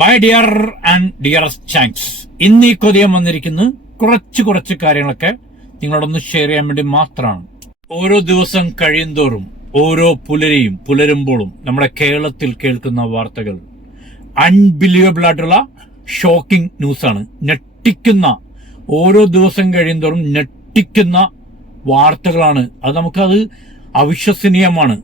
My dear and dearest ചാങ്സ് ഇന്ന് ഈ കൊതിയം വന്നിരിക്കുന്നത് കുറച്ച് കുറച്ച് കാര്യങ്ങളൊക്കെ നിങ്ങളോടൊന്ന് ഷെയർ ചെയ്യാൻ വേണ്ടി മാത്രമാണ്. ഓരോ ദിവസം കഴിയുന്തോറും ഓരോ പുലരെയും പുലരുമ്പോഴും നമ്മുടെ കേരളത്തിൽ കേൾക്കുന്ന വാർത്തകൾ. അൺബിലീവബിൾ ആയിട്ടുള്ള ഷോക്കിംഗ് ന്യൂസാണ് ഞെട്ടിക്കുന്ന ഓരോ ദിവസം കഴിയുന്തോറും ഞെട്ടിക്കുന്ന വാർത്തകളാണ്. അത് നമുക്കത് അവിശ്വസനീയമാണ്.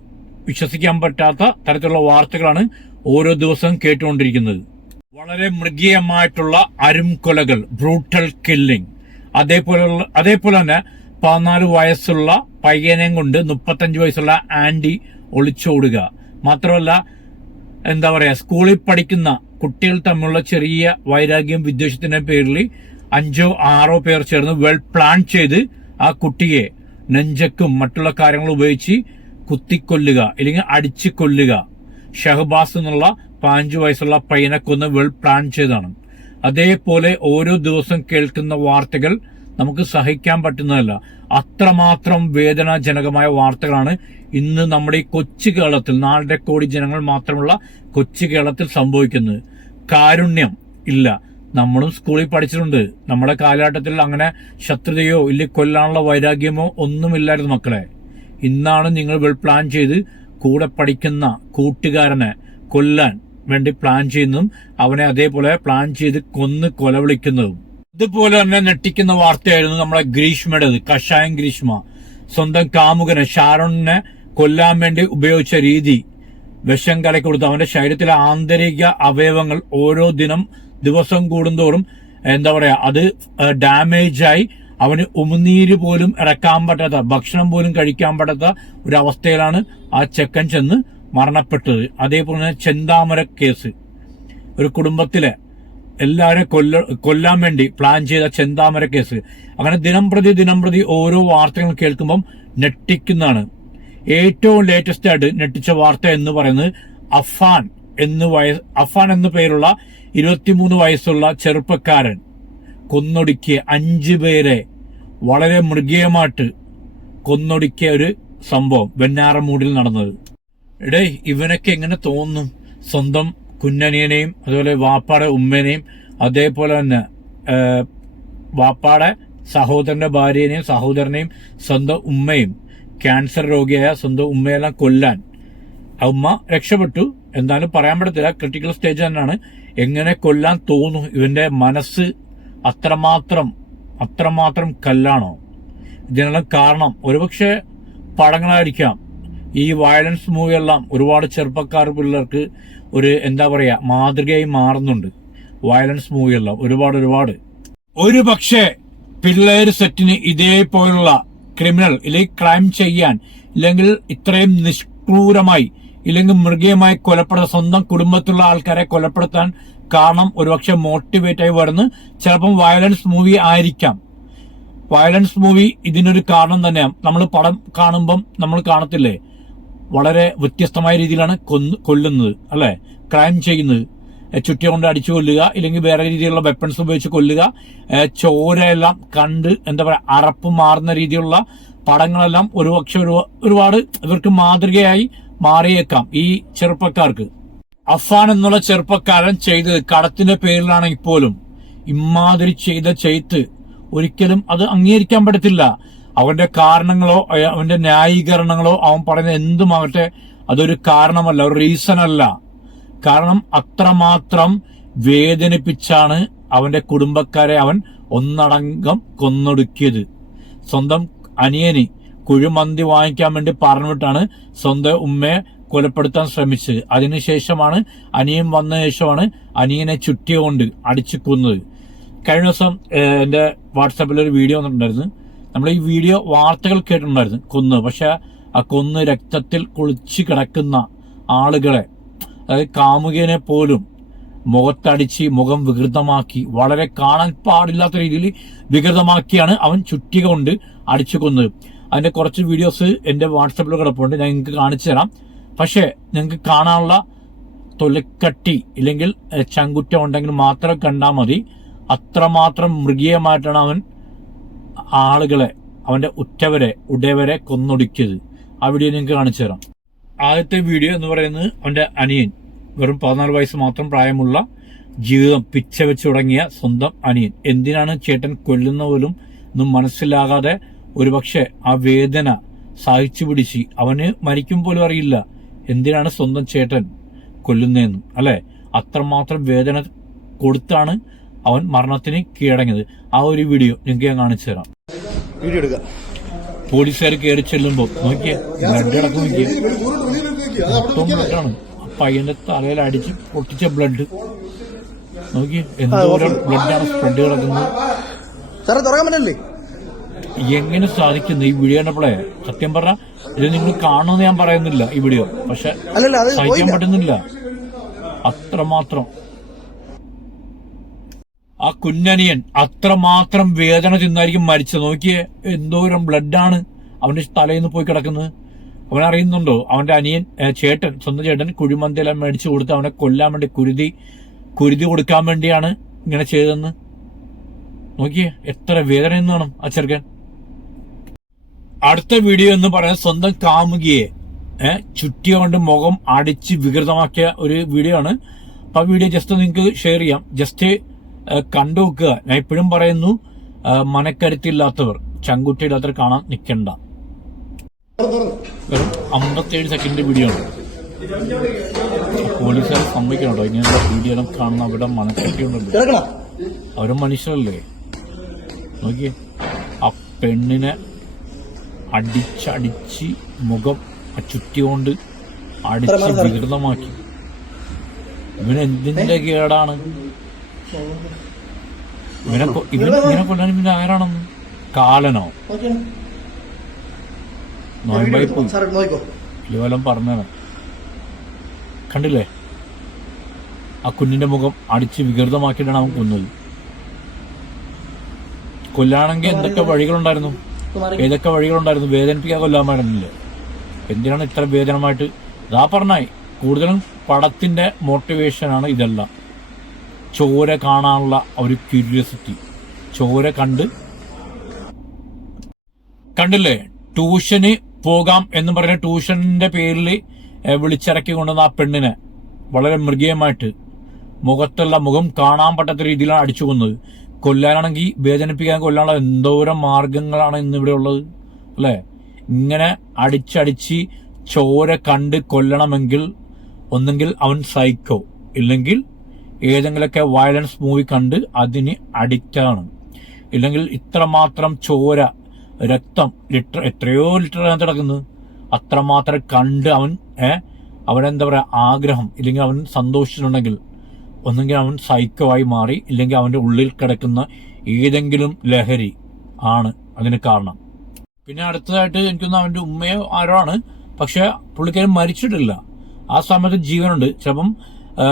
വിശ്വസിക്കാൻ പറ്റാത്ത തരത്തിലുള്ള വാർത്തകളാണ് ഓരോ ദിവസവും കേട്ടുകൊണ്ടിരിക്കുന്നത്. വളരെ മൃഗീയമായിട്ടുള്ള അരുംകൊലകൾ ബ്രൂട്ടൽ കില്ലിംഗ് അതേപോലെയുള്ള അതേപോലെ തന്നെ പതിനാല് വയസ്സുള്ള പയ്യനെ കൊണ്ട് മുപ്പത്തഞ്ച് വയസ്സുള്ള ആന്റി ഒളിച്ചോടുക. മാത്രമല്ല എന്താ പറയാ സ്കൂളിൽ പഠിക്കുന്ന കുട്ടികൾ തമ്മിലുള്ള ചെറിയ വൈരാഗ്യം വിദ്വേഷത്തിന്റെ പേരിൽ അഞ്ചോ ആറോ പേർ ചേർന്ന് വെൽ പ്ലാൻ ചെയ്ത് ആ കുട്ടിയെ നെഞ്ചക്കും മറ്റുള്ള കാര്യങ്ങളും ഉപയോഗിച്ച് കുത്തിക്കൊല്ലുക അല്ലെങ്കിൽ അടിച്ചു കൊല്ലുക ഷഹബാസ് എന്നുള്ള പതിനഞ്ചു വയസ്സുള്ള പയ്യനെ കൊന്ന് വെൽ പ്ലാൻ ചെയ്താണ് അതേപോലെ ഓരോ ദിവസം കേൾക്കുന്ന വാർത്തകൾ നമുക്ക് സഹിക്കാൻ പറ്റുന്നതല്ല. അത്രമാത്രം വേദനാജനകമായ വാർത്തകളാണ് ഇന്ന് നമ്മുടെ ഈ കൊച്ചു കേരളത്തിൽ നാലര കോടി ജനങ്ങൾ മാത്രമുള്ള കൊച്ചു കേരളത്തിൽ സംഭവിക്കുന്നത്. കാരുണ്യം ഇല്ല. നമ്മളും സ്കൂളിൽ പഠിച്ചിട്ടുണ്ട്. നമ്മുടെ കാലഘട്ടത്തിൽ അങ്ങനെ ശത്രുതയോ ഇല്ല കൊല്ലാനുള്ള വൈരാഗ്യമോ ഒന്നുമില്ലായിരുന്നു മക്കളെ. ഇന്നാണ് നിങ്ങൾ വെൽ പ്ലാൻ ചെയ്ത് കൂടെ പഠിക്കുന്ന കൂട്ടുകാരനെ കൊല്ലാൻ വേണ്ടി പ്ലാൻ ചെയ്യുന്നതും അവനെ അതേപോലെ പ്ലാൻ ചെയ്ത് കൊന്ന് കൊലവിളിക്കുന്നതും. ഇതുപോലെ തന്നെ ഞെട്ടിക്കുന്ന വാർത്തയായിരുന്നു നമ്മളെ ഗ്രീഷ്മയുടേത്. കഷായം ഗ്രീഷ്മ. സ്വന്തം കാമുകനെ ഷാരോണിനെ കൊല്ലാൻ വേണ്ടി ഉപയോഗിച്ച രീതി. വിഷം കലക്കി കൊടുത്ത് അവന്റെ ശരീരത്തിലെ ആന്തരിക അവയവങ്ങൾ ഓരോ ദിനം ദിവസം കൂടുന്തോറും എന്താ പറയാ അത് ഡാമേജ് ആയി അവന് ഉമിനീര് പോലും ഇറക്കാൻ പറ്റാത്ത ഭക്ഷണം പോലും കഴിക്കാൻ പറ്റാത്ത ഒരു അവസ്ഥയിലാണ് ആ ചെക്കൻ ചെന്ന് മരണപ്പെട്ടത് അതേപോലെ തന്നെ ചെന്താമര കേസ്. ഒരു കുടുംബത്തിലെ എല്ലാവരെ കൊല്ല കൊല്ലാൻ വേണ്ടി പ്ലാൻ ചെയ്ത ചെന്താമര കേസ്. അങ്ങനെ ദിനം പ്രതി ദിനം പ്രതി ഓരോ വാർത്തകൾ കേൾക്കുമ്പം ഞെട്ടിക്കുന്നതാണ്. ഏറ്റവും ലേറ്റസ്റ്റ് ആയിട്ട് ഞെട്ടിച്ച വാർത്ത എന്ന് പറയുന്നത് അഫാൻ എന്ന് വയസ് അഫാൻ എന്ന പേരുള്ള ഇരുപത്തിമൂന്ന് വയസ്സുള്ള ചെറുപ്പക്കാരൻ കൊന്നൊടുക്കിയ അഞ്ചു പേരെ വളരെ മൃഗീയമായിട്ട് കൊന്നൊടുക്കിയ ഒരു സംഭവം വെഞ്ഞാറമൂടിൽ നടന്നത്. എടേ ഇവനൊക്കെ എങ്ങനെ തോന്നും? സ്വന്തം കുഞ്ഞനിയനെയും അതുപോലെ വാപ്പാടെ ഉമ്മേനെയും അതേപോലെ തന്നെ വാപ്പാടെ സഹോദരന്റെ ഭാര്യനെയും സഹോദരനെയും സ്വന്തം ഉമ്മയും ക്യാൻസർ രോഗിയായ സ്വന്തം ഉമ്മയെല്ലാം കൊല്ലാൻ. ഉമ്മ രക്ഷപ്പെട്ടു. എന്തായാലും പറയാൻ പറ്റത്തില്ല. ക്രിട്ടിക്കൽ സ്റ്റേജ് തന്നെയാണ്. എങ്ങനെ കൊല്ലാൻ തോന്നും? ഇവന്റെ മനസ്സ് അത്രമാത്രം അത്രമാത്രം കല്ലാണോ? ഇതിനെല്ലാം കാരണം ഒരുപക്ഷെ പടങ്ങളായിരിക്കാം. ഈ വയലൻസ് മൂവിയെല്ലാം ഒരുപാട് ചെറുപ്പക്കാർ പിള്ളേർക്ക് ഒരു എന്താ പറയാ മാതൃകയായി മാറുന്നുണ്ട്. വയലൻസ് മൂവിയെല്ലാം ഒരുപാട് ഒരുപാട്. ഒരു പക്ഷേ പിള്ളേർ സെറ്റിന് ഇതേപോലുള്ള ക്രിമിനൽ ഇല്ലെങ്കിൽ ക്രൈം ചെയ്യാൻ ഇല്ലെങ്കിൽ ഇത്രയും നിഷ്ക്രൂരമായി ഇല്ലെങ്കിൽ മൃഗീയമായി കൊലപ്പെടുത്താൻ സ്വന്തം കുടുംബത്തിലുള്ള ആൾക്കാരെ കൊലപ്പെടുത്താൻ കാരണം ഒരുപക്ഷെ മോട്ടിവേറ്റ് ആയി വരുന്ന. ചിലപ്പം വയലൻസ് മൂവി ആയിരിക്കാം. വയലൻസ് മൂവി ഇതിനൊരു കാരണം തന്നെയാണ്. നമ്മൾ പടം കാണുമ്പം നമ്മൾ കാണത്തില്ലേ? വളരെ വ്യത്യസ്തമായ രീതിയിലാണ് കൊന്ന് കൊല്ലുന്നത് അല്ലെ? ക്രൈം ചെയ്യുന്നത്. ചുറ്റി കൊണ്ട് അടിച്ചു കൊല്ലുക ഇല്ലെങ്കിൽ വേറെ രീതിയിലുള്ള വെപ്പൺസ് ഉപയോഗിച്ച് കൊല്ലുക ചോരയെല്ലാം കണ്ട് എന്താ പറയാ അറപ്പ് മാറുന്ന രീതിയിലുള്ള പടങ്ങളെല്ലാം ഒരുപക്ഷെ ഒരു ഒരുപാട് ഇവർക്ക് മാതൃകയായി മാറിയേക്കാം ഈ ചെറുപ്പക്കാർക്ക്. അഫാൻ എന്നുള്ള ചെറുപ്പക്കാരൻ ചെയ്തത് കടത്തിന്റെ പേരിലാണെങ്കിൽ പോലും ഇമാതിരി ചെയ്ത ചെയ്ത്ത് ഒരിക്കലും അത് അംഗീകരിക്കാൻ പറ്റത്തില്ല. അവന്റെ കാരണങ്ങളോ അവന്റെ ന്യായീകരണങ്ങളോ അവൻ പറയുന്ന എന്തുമാകട്ടെ അതൊരു കാരണമല്ല ഒരു റീസൺ അല്ല കാരണം അത്രമാത്രം വേദനിപ്പിച്ചാണ് അവന്റെ കുടുംബക്കാരെ അവൻ ഒന്നടങ്കം കൊന്നൊടുക്കിയത്. സ്വന്തം അനിയന് കുഴിമന്തി വാങ്ങിക്കാൻ വേണ്ടി പറഞ്ഞിട്ടാണ് സ്വന്തം ഉമ്മയെ കൊലപ്പെടുത്താൻ ശ്രമിച്ചത്. അതിനുശേഷമാണ് അനിയൻ വന്ന ശേഷമാണ് അനിയനെ ചുറ്റിയുകൊണ്ട് അടിച്ചു കൊന്നത്. കഴിഞ്ഞ ദിവസം എന്റെ വാട്സാപ്പിൽ ഒരു വീഡിയോ വന്നിട്ടുണ്ടായിരുന്നു. നമ്മൾ ഈ വീഡിയോ വാർത്തകൾ കേട്ടിട്ടുണ്ടായിരുന്നു. കൊന്ന്. പക്ഷെ ആ കൊന്ന് രക്തത്തിൽ കുളിച്ച് കിടക്കുന്ന ആളുകളെ അതായത് കാമുകനെ പോലും മുഖത്തടിച്ച് മുഖം വികൃതമാക്കി വളരെ കാണാൻ പാടില്ലാത്ത രീതിയിൽ വികൃതമാക്കിയാണ് അവൻ ചുറ്റിക കൊണ്ട് അടിച്ചു കൊന്നത്. അതിന്റെ കുറച്ച് വീഡിയോസ് എന്റെ വാട്സപ്പിൽ കിടപ്പുണ്ട്. ഞാൻ നിങ്ങൾക്ക് കാണിച്ചു തരാം. പക്ഷേ നിങ്ങൾക്ക് കാണാനുള്ള തൊലിക്കട്ടി ഇല്ലെങ്കിൽ ചങ്കുറ്റം ഉണ്ടെങ്കിൽ മാത്രം കണ്ടാൽ മതി. അത്രമാത്രം മൃഗീയമായിട്ടാണ് അവൻ ആളുകളെ അവന്റെ ഉറ്റവരെ ഉടയവരെ കൊന്നൊടുക്കിയത്. ആ വീഡിയോ നിങ്ങൾക്ക് കാണിച്ചു തരാം. ആദ്യത്തെ വീഡിയോ എന്ന് പറയുന്നത് അവന്റെ അനിയൻ. വെറും പതിനാല് വയസ്സ് മാത്രം പ്രായമുള്ള ജീവിതം പിച്ച വെച്ച് തുടങ്ങിയ സ്വന്തം അനിയൻ. എന്തിനാണ് ചേട്ടൻ കൊല്ലുന്ന പോലും ഒന്നും മനസ്സിലാകാതെ ഒരുപക്ഷെ ആ വേദന സഹിച്ചു പിടിച്ച് അവന് മരിക്കും പോലും അറിയില്ല. എന്തിനാണ് സ്വന്തം ചേട്ടൻ കൊല്ലുന്നതെന്നും അല്ലെ? അത്രമാത്രം വേദന കൊടുത്താണ് അവൻ മരണത്തിന് കീഴടങ്ങിയത്. ആ ഒരു വീഡിയോ നിങ്ങൾക്ക് ഞാൻ കാണിച്ചു തരാം. വീഡിയോ പോലീസുകാർ കയറി ചെല്ലുമ്പോ നോക്കിയേ ബ്ലഡ് കിടക്കും നോക്കിയേ. ബ്ലഡാണ്. പയ്യന്റെ തലയിൽ അടിച്ച് പൊട്ടിച്ച ബ്ലഡ്. നോക്കി എന്തോരം ബ്ലഡാണ് സ്പ്രെഡ് കിടക്കുന്നത്. സാറേ തുറക്കാൻ പറ്റില്ലേ? എങ്ങനെ സാധിക്കുന്നു ഈ വീഡിയോ കണ്ടപ്പോഴേ സത്യം പറഞ്ഞ ഇത് നിങ്ങൾ കാണുമെന്ന് ഞാൻ പറയുന്നില്ല ഈ വീഡിയോ. പക്ഷെ സഹിക്കാൻ പറ്റുന്നില്ല. അത്രമാത്രം. ആ കുഞ്ഞനിയൻ അത്രമാത്രം വേദന തിന്നായിരിക്കും മരിച്ചത്. നോക്കിയേ എന്തോരം ബ്ലഡാണ് അവന്റെ തലയിൽ നിന്ന് പോയി കിടക്കുന്നത്. അവൻ അറിയുന്നുണ്ടോ? അവന്റെ അനിയൻ ചേട്ടൻ സ്വന്തം ചേട്ടൻ കുഴിമന്തിയെല്ലാം മേടിച്ചു കൊടുത്ത് അവനെ കൊല്ലാൻ വേണ്ടി കുരുതി കുരുതി കൊടുക്കാൻ വേണ്ടിയാണ് ഇങ്ങനെ ചെയ്തതെന്ന്. നോക്കിയേ എത്ര വേദന എന്ന് വേണം ആ ചെറുക്കൻ. അടുത്ത വീഡിയോ എന്ന് പറയുന്നത് സ്വന്തം കാമുകിയെ ചുറ്റിയ കൊണ്ട് മുഖം അടിച്ച് വികൃതമാക്കിയ ഒരു വീഡിയോ ആണ്. അപ്പൊ ആ വീഡിയോ ജസ്റ്റ് നിങ്ങൾക്ക് ഷെയർ ചെയ്യാം. ജസ്റ്റ് കണ്ടു വെക്കുക ഞാൻ ഇപ്പോഴും പറയുന്നു മനക്കരുത്തില്ലാത്തവർ ചങ്കുറ്റിയില്ലാത്തവർ കാണാൻ നിൽക്കണ്ട. വെറും അമ്പത്തേഴ് സെക്കൻഡ് വീഡിയോ ആണ്. പോലീസുകാർ സമ്മതിക്കണോ ഇങ്ങനെയുള്ള വീഡിയോ എല്ലാം കാണുന്ന അവിടെ മനക്കരുത്തിയുണ്ട് അവരും മനുഷ്യരല്ലേ? നോക്കിയേ ആ പെണ്ണിനെ അടിച്ചടിച്ച് മുഖം ആ ചുറ്റികൊണ്ട് അടിച്ച് വികൃതമാക്കി. ഇവനെന്തിന്റെ കേടാണ്? ഇവനെ കൊല്ലാൻ പിന്നെ ആരാണെന്ന്? കാലനോ? നോയമ്പായി പോയി സാറേ നോക്കോ. ഇതുവല്ലം പറഞ്ഞാണ് കണ്ടില്ലേ? ആ കുഞ്ഞിന്റെ മുഖം അടിച്ച് വികൃതമാക്കിയിട്ടാണ് അവൻ കൊന്നത്. കൊല്ലാണെങ്കിൽ എന്തൊക്കെ വഴികളുണ്ടായിരുന്നു? ഏതൊക്കെ വഴികളുണ്ടായിരുന്നു? വേദനിപ്പിക്കാൻ കൊല്ലാമായിരുന്നില്ലേ എന്തിനാണ് ഇത്ര വേദനമായിട്ട്? ഇതാ പറഞ്ഞായി. കൂടുതലും പടത്തിന്റെ മോട്ടിവേഷനാണ് ഇതെല്ലാം. ചോര കാണാനുള്ള ഒരു ക്യൂരിയോസിറ്റി ചോര കണ്ട് കണ്ടില്ലേ? ട്യൂഷന് പോകാം എന്ന് പറഞ്ഞ ട്യൂഷന്റെ പേരിൽ വിളിച്ചിറക്കി കൊണ്ടുവന്ന ആ പെണ്ണിനെ വളരെ മൃഗീയമായിട്ട് മുഖത്തുള്ള മുഖം കാണാൻ പറ്റാത്ത രീതിയിലാണ് അടിച്ചു കൊന്നത്. കൊല്ലാനാണെങ്കിൽ വേദനിപ്പിക്കാൻ കൊല്ലാനുള്ള എന്തോരം മാർഗങ്ങളാണ് ഇന്നിവിടെ ഉള്ളത് അല്ലെ? ഇങ്ങനെ അടിച്ചടിച്ച് ചോര കണ്ട് കൊല്ലണമെങ്കിൽ ഒന്നെങ്കിൽ അവൻ സൈക്കോ ഇല്ലെങ്കിൽ ഏതെങ്കിലുമൊക്കെ വയലൻസ് മൂവി കണ്ട് അതിന് അഡിക്റ്റ് ആണ്. ഇല്ലെങ്കിൽ ഇത്രമാത്രം ചോര രക്തം ലിറ്റർ എത്രയോ ലിറ്റർ അതിനകത്ത് കിടക്കുന്നത് അത്രമാത്രം കണ്ട് അവൻ ഏ അവനെന്താ പറയാ ആഗ്രഹം ഇല്ലെങ്കിൽ അവൻ സന്തോഷിച്ചിട്ടുണ്ടെങ്കിൽ ഒന്നെങ്കിൽ അവൻ സൈക്കോ ആയി മാറി ഇല്ലെങ്കിൽ അവന്റെ ഉള്ളിൽ കിടക്കുന്ന ഏതെങ്കിലും ലഹരി ആണ് അതിന് കാരണം. പിന്നെ അടുത്തതായിട്ട് എനിക്കൊന്ന് അവന്റെ ഉമ്മയോ ആരോ ആണ്. പക്ഷെ പുള്ളിക്കാരൻ മരിച്ചിട്ടില്ല. ആ സമയത്ത് ജീവനുണ്ട്. ചിലപ്പം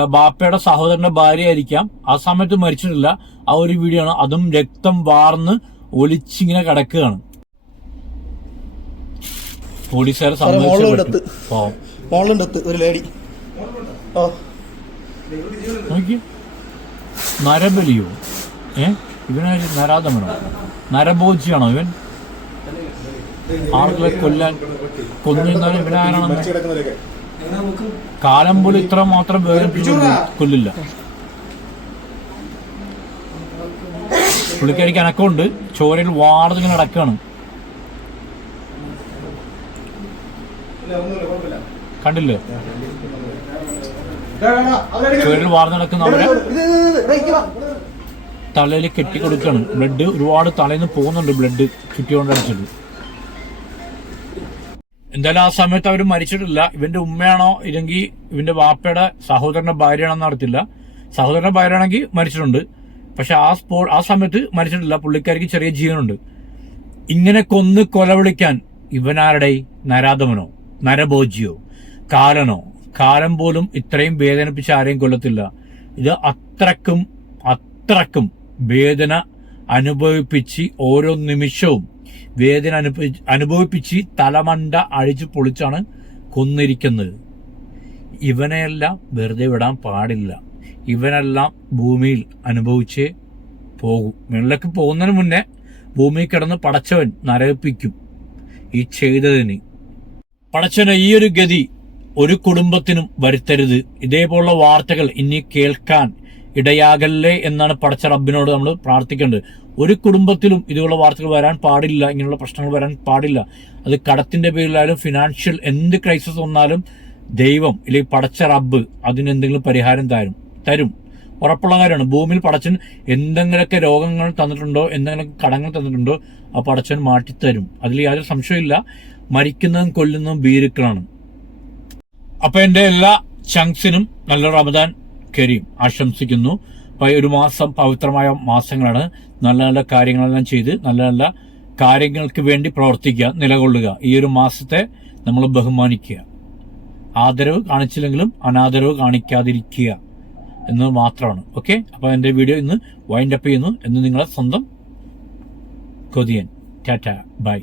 ബാപ്പയുടെ സഹോദരന്റെ ഭാര്യ ആയിരിക്കാം ആ സമയത്ത് മരിച്ചിട്ടില്ല. ആ ഒരു വീഡിയോ ആണ് അതും രക്തം വാർന്ന് ഒലിച്ചിങ്ങനെ കിടക്കുകയാണ്. പോലീസുകാരെ ഒരു ലേഡി. നരബലിയോ? ഏ? ഇവനാര് നരാധമനോ? നരബോജിയാണോ ഇവൻ? ആളുകളെ കൊല്ലാൻ കൊന്നിരുന്നാലും ഇവനാരാണെന്ന്? കാലം പോലും ഇത്ര മാത്രം വേറെ കൊല്ലില്ല. പുള്ളിക്കാരിക്ക് അനക്കമുണ്ട്. ചോരയിൽ വാർന്നിങ്ങനെ അടക്കാണ് കണ്ടില്ലേ? ചോരയിൽ വാർന്നു നടക്കുന്ന അവരെ തലയിൽ കെട്ടിക്കൊടുക്കാണ്. ബ്ലഡ് ഒരുപാട് തലയിൽ നിന്ന് പോകുന്നുണ്ട് ബ്ലഡ്. അടിച്ചിട്ട്. എന്തായാലും ആ സമയത്ത് അവർ മരിച്ചിട്ടില്ല. ഇവന്റെ ഉമ്മയാണോ ഇല്ലെങ്കിൽ ഇവന്റെ വാപ്പയുടെ സഹോദരന്റെ ഭാര്യയാണെന്ന് അറിയത്തില്ല സഹോദരന്റെ ഭാര്യയാണെങ്കിൽ മരിച്ചിട്ടുണ്ട്. പക്ഷെ ആ സ്പോ ആ സമയത്ത് മരിച്ചിട്ടില്ല. പുള്ളിക്കാരിക്ക് ചെറിയ ജീവനുണ്ട്. ഇങ്ങനെ കൊന്ന് കൊലവിളിക്കാൻ ഇവനാരുടെ നരാധമനോ നരഭോജിയോ കാലനോ കാലം പോലും ഇത്രയും വേദനിപ്പിച്ച് ആരെയും കൊല്ലത്തില്ല. ഇത് അത്രക്കും അത്രക്കും വേദന അനുഭവിപ്പിച്ച് ഓരോ നിമിഷവും വേദന അനുഭവി- അനുഭവിപ്പിച്ച് തലമണ്ട അഴിച്ചു പൊളിച്ചാണ് കൊന്നിരിക്കുന്നത്. ഇവനെയെല്ലാം വെറുതെ വിടാൻ പാടില്ല. ഇവനെല്ലാം ഭൂമിയിൽ അനുഭവിച്ചേ പോകും. മുകളിലേക്ക് പോകുന്നതിന് മുന്നേ ഭൂമിയിൽ കിടന്ന് പടച്ചവൻ നരകിപ്പിക്കും ഈ ചെയ്തതിന്. പടച്ചവന് ഈ ഒരു ഗതി ഒരു കുടുംബത്തിനും വരുത്തരുത്. ഇതേപോലുള്ള വാർത്തകൾ ഇനി കേൾക്കാൻ ഇടയാകല്ലേ എന്നാണ് പടച്ച റബ്ബിനോട് നമ്മൾ പ്രാർത്ഥിക്കേണ്ടത്. ഒരു കുടുംബത്തിലും ഇതുപോലുള്ള വാർത്തകൾ വരാൻ പാടില്ല ഇങ്ങനെയുള്ള പ്രശ്നങ്ങൾ വരാൻ പാടില്ല. അത് കടത്തിന്റെ പേരിലായാലും ഫിനാൻഷ്യൽ എന്ത് ക്രൈസിസ് വന്നാലും ദൈവം ഇല്ലെങ്കിൽ പടച്ച റബ്ബ് അതിനെന്തെങ്കിലും പരിഹാരം തരും തരും. ഉറപ്പുള്ള കാര്യമാണ്. ഭൂമിയിൽ പടച്ചൻ എന്തെങ്കിലുമൊക്കെ രോഗങ്ങൾ തന്നിട്ടുണ്ടോ എന്തെങ്കിലും കടങ്ങൾ തന്നിട്ടുണ്ടോ ആ പടച്ചൻ മാറ്റിത്തരും. അതിൽ യാതൊരു സംശയമില്ല മരിക്കുന്നതും കൊല്ലുന്നതും ബീരുക്കളാണ് അപ്പൊ എന്റെ എല്ലാ ചങ്സിനും നല്ല റമദാൻ കരീം ആശംസിക്കുന്നു. ഒരു മാസം പവിത്രമായ മാസങ്ങളാണ്. നല്ല നല്ല കാര്യങ്ങളെല്ലാം ചെയ്ത് നല്ല നല്ല കാര്യങ്ങൾക്ക് വേണ്ടി പ്രവർത്തിക്കുക നിലകൊള്ളുക. ഈ ഒരു മാസത്തെ നമ്മൾ ബഹുമാനിക്കുക. ആദരവ് കാണിച്ചില്ലെങ്കിലും അനാദരവ് കാണിക്കാതിരിക്കുക എന്ന് മാത്രമാണ്. ഓക്കെ? അപ്പൊ എന്റെ വീഡിയോ ഇന്ന് വൈൻഡപ്പ് ചെയ്യുന്നു. എന്ന് നിങ്ങളെ സ്വന്തം കൊതിയൻ. ടാറ്റ. ബൈ.